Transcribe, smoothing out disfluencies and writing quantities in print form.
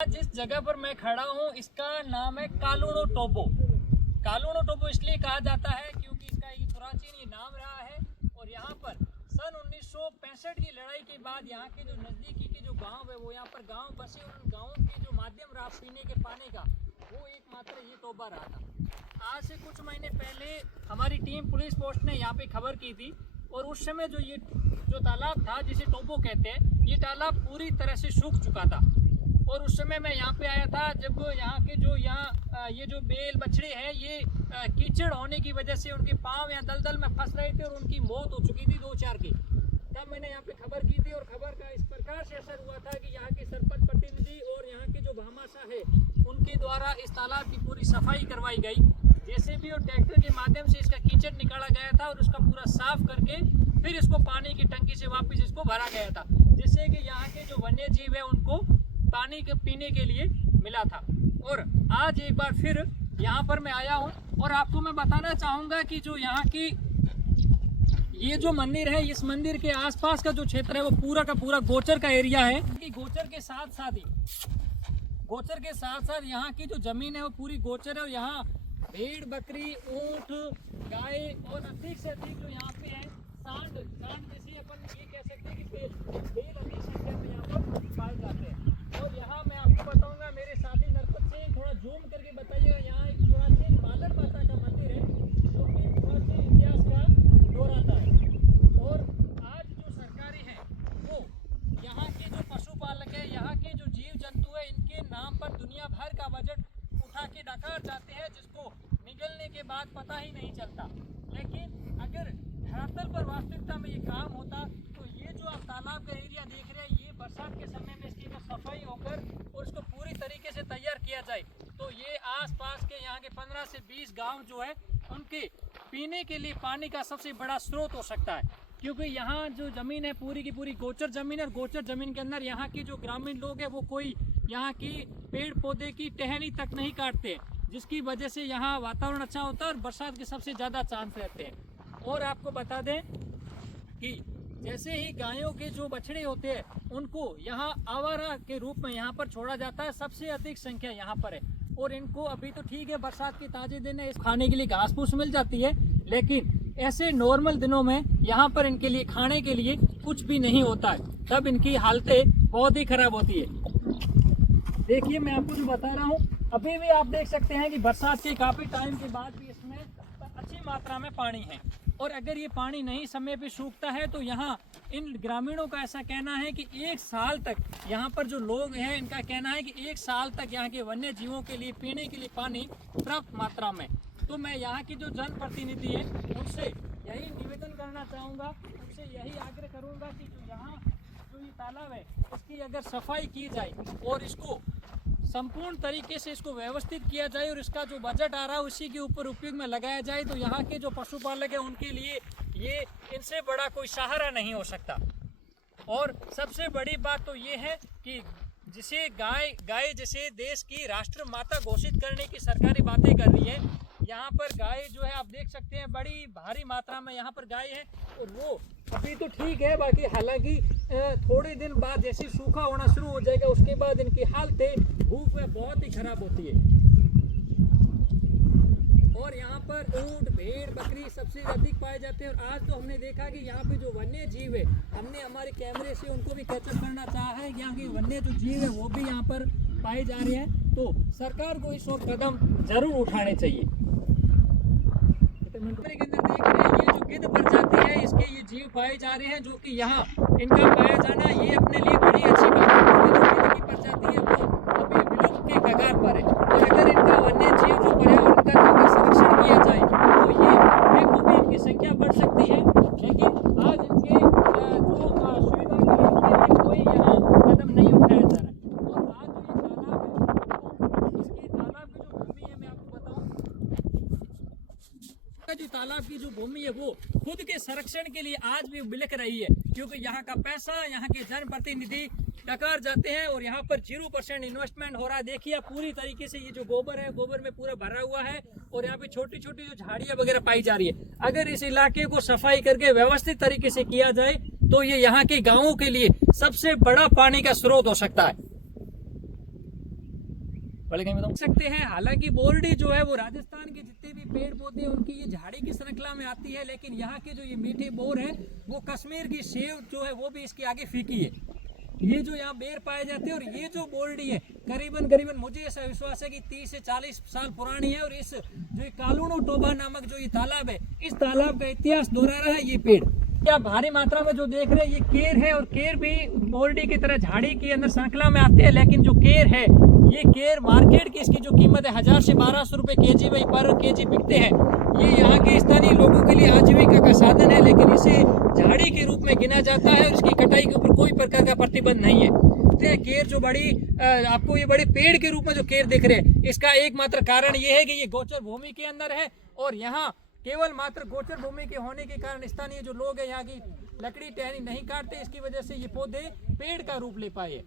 जिस जगह पर मैं खड़ा हूँ इसका नाम है कालूनो टोबो। कालूनो टोबो इसलिए कहा जाता है क्योंकि इसका ये प्राचीन नाम रहा है और यहाँ पर सन 1965 की लड़ाई के बाद यहाँ के जो नज़दीकी के जो गांव है वो यहाँ पर गांव बसे और उन गांवों के जो माध्यम रहा पीने के पानी का वो एकमात्र ये टोबा रहा था। आज से कुछ महीने पहले हमारी टीम पुलिस पोस्ट ने यहाँ पे खबर की थी और उस समय जो तालाब था जिसे टोबो कहते हैं, ये तालाब पूरी तरह से सूख चुका था। और उस समय मैं यहाँ पे आया था जब यहाँ के ये जो बेल बछड़े हैं ये कीचड़ होने की वजह से उनके पाँव या दलदल में फंस रहे थे और उनकी मौत हो चुकी थी 2-4 की। तब मैंने यहाँ पे खबर की थी और खबर का इस प्रकार से असर हुआ था कि यहाँ के सरपंच प्रतिनिधि और यहाँ के जो भामाशाह है उनके द्वारा इस तालाब की पूरी सफाई करवाई गई। जैसे भी और ट्रैक्टर के माध्यम से इसका कीचड़ निकाला गया था और उसका पूरा साफ करके फिर इसको पानी की टंकी से वापस इसको भरा गया था, जिससे कि यहाँ के जो वन्य जीव है उनको पानी के पीने के लिए मिला था। और आज एक बार फिर यहाँ पर मैं आया हूँ और आपको मैं बताना चाहूँगा कि जो यहाँ की ये जो मंदिर है, इस मंदिर के आसपास का जो क्षेत्र है वो पूरा का पूरा गोचर का एरिया है। गोचर के साथ साथ यहाँ की जो जमीन है वो पूरी गोचर है और यहाँ भेड़, बकरी, ऊँट, गाय और अधिक से अधिक जो यहाँ पे है सांड जैसे अपन ये कह सकते हैं कि बेल अधिक संख्या में यहाँ पर पाए जाते हैं। और यहाँ मैं आपको बताऊंगा, मेरे साथी नरपत सिंह थोड़ा जूम करके बताइएगा, यहाँ एक प्राचीन मालन माता का मंदिर है जो कि प्राचीन इतिहास का दोहराता है। और आज जो सरकारें हैं वो यहाँ के जो पशुपालक है, यहाँ के जो जीव जंतु है, इनके नाम पर दुनिया भर का बजट उठा के डकार जाते हैं जिसको निगलने के बाद पता ही नहीं चलता। लेकिन अगर धरातल पर वास्तविकता में ये काम होता तो ये जो आप तालाब का एरिया देख रहे हैं ये बरसात के समय में इसकी जो सफाई होकर और इसको पूरी तरीके से तैयार किया जाए तो ये आसपास के यहाँ के 15 से 20 गांव जो है उनके पीने के लिए पानी का सबसे बड़ा स्रोत हो सकता है। क्योंकि यहाँ जो जमीन है पूरी की पूरी गोचर जमीन है और गोचर जमीन के अंदर यहाँ के जो ग्रामीण लोग हैं वो कोई यहाँ की पेड़ पौधे की टहनी तक नहीं काटते, जिसकी वजह से यहाँ वातावरण अच्छा होता है और बरसात के सबसे ज़्यादा चांस रहते हैं। और आपको बता दें कि जैसे ही गायों के जो बछड़े होते हैं उनको यहाँ आवारा के रूप में यहाँ पर छोड़ा जाता है, सबसे अधिक संख्या यहाँ पर है। और इनको अभी तो ठीक है बरसात के ताजे दिन है, खाने के लिए घास फूस मिल जाती है, लेकिन ऐसे नॉर्मल दिनों में यहाँ पर इनके लिए खाने के लिए कुछ भी नहीं होता है, तब इनकी हालतें बहुत ही खराब होती है। देखिए मैं आपको जो बता रहा हूँ, अभी भी आप देख सकते हैं कि बरसात के काफ़ी टाइम के बाद भी इसमें अच्छी मात्रा में पानी है। और अगर ये पानी नहीं समय पे सूखता है तो यहाँ इन ग्रामीणों का ऐसा कहना है कि 1 साल तक यहाँ पर जो लोग हैं इनका कहना है कि 1 साल तक यहाँ के वन्य जीवों के लिए पीने के लिए पानी पर्याप्त मात्रा में। तो मैं यहाँ की जो जनप्रतिनिधि है उनसे यही निवेदन करना चाहूँगा, उनसे यही आग्रह करूँगा कि जो यहाँ जो ये तालाब है इसकी अगर सफाई की जाए और इसको संपूर्ण तरीके से इसको व्यवस्थित किया जाए और इसका जो बजट आ रहा है उसी के ऊपर उपयोग में लगाया जाए तो यहाँ के जो पशुपालक हैं उनके लिए ये इनसे बड़ा कोई सहारा नहीं हो सकता। और सबसे बड़ी बात तो ये है कि जिसे गाय जिसे देश की राष्ट्र माता घोषित करने की सरकारी बातें कर रही है, यहाँ पर गाय जो है आप देख सकते हैं बड़ी भारी मात्रा में यहाँ पर गाय है। और वो अभी तो ठीक है, बाकी हालांकि थोड़े दिन बाद जैसे सूखा होना शुरू हो जाएगा उसके बाद इनकी हालतें भूख में बहुत ही खराब होती है। और यहाँ पर ऊँट, भेड़, बकरी सबसे अधिक पाए जाते हैं। और आज तो हमने देखा कि यहाँ पे जो वन्य जीव है हमने हमारे कैमरे से उनको भी कैप्चर करना चाहा है, यहाँ के वन्य जो जीव है वो भी यहाँ पर पाए जा रहे हैं। तो सरकार को इस ओर कदम जरूर उठाने चाहिए। के अंदर देख रहे हैं ये जो गिद्ध प्रजाति है इसके ये जीव पाए जा रहे हैं, जो कि यहाँ इनका पाया जाना ये अपने लिए बड़ी अच्छी बात है क्योंकि जो गिद्ध की प्रजाति है वो अभी विलुप्त के कगार पर है। और अगर इनका वन्य जीव जो पर्यावरण का जो अगर संरक्षण किया जाए तो ये देखो भी इनकी संख्या बढ़ सकती है। लेकिन आज इनके जो सुविधा के लिए कोई यहाँ कदम नहीं उठाया जा रहा है। और आज जो ये तालाब है इसकी तालाब की जो भूमि है मैं आपको बताऊँ, जो तालाब की जो भूमि है वो खुद के संरक्षण के लिए आज भी बिलख रही है, क्योंकि यहाँ का पैसा यहाँ के जनप्रतिनिधि डकार जाते हैं और यहाँ पर 0% इन्वेस्टमेंट हो रहा है। देखिए आप पूरी तरीके से ये जो गोबर है गोबर में पूरा भरा हुआ है और यहाँ पे छोटी छोटी जो झाड़ियाँ वगैरह पाई जा रही है। अगर इस इलाके को सफाई करके व्यवस्थित तरीके से किया जाए तो ये यहाँ के गाँवों के लिए सबसे बड़ा पानी का स्रोत हो सकता है। पढ़ेंगे बताओ सकते हैं। हालांकि बोरडी जो है वो राजस्थान के जितने भी पेड़ पौधे हैं उनकी ये झाड़ी की श्रृंखला में आती है, लेकिन यहाँ के जो ये मीठे बोर है वो कश्मीर की सेव जो है वो भी इसके आगे फीकी है। ये जो यहाँ बेर पाए जाते हैं और ये जो बोरडी है करीबन मुझे ऐसा विश्वास है कि 30 से 40 साल पुरानी है। और इस जो ये कालूणू टोबा नामक जो ये तालाब है, इस तालाब का इतिहास दोहरा रहा है ये पेड़। क्या भारी मात्रा में जो देख रहे हैं ये केर है, और केर भी बोरडी की तरह झाड़ी के अंदर श्रृंखला में आते हैं। लेकिन जो केर है ये केर मार्केट की इसकी जो कीमत है 1000 से 1200 रुपए केजी पर केजी बिकते हैं। ये यहाँ के स्थानीय लोगों के लिए आजीविका का साधन है, लेकिन इसे झाड़ी के रूप में गिना जाता है और इसकी कटाई के ऊपर कोई प्रकार का प्रतिबंध नहीं है। केर जो आपको ये बड़े पेड़ के रूप में जो केर दिख रहे हैं, इसका एकमात्र कारण ये है कि ये गोचर भूमि के अंदर है और यहाँ केवल मात्र गोचर भूमि के होने के कारण स्थानीय जो लोग हैं यहाँ की लकड़ी टहनी नहीं काटते। इसकी वजह से ये पौधे पेड़ का रूप ले पाए।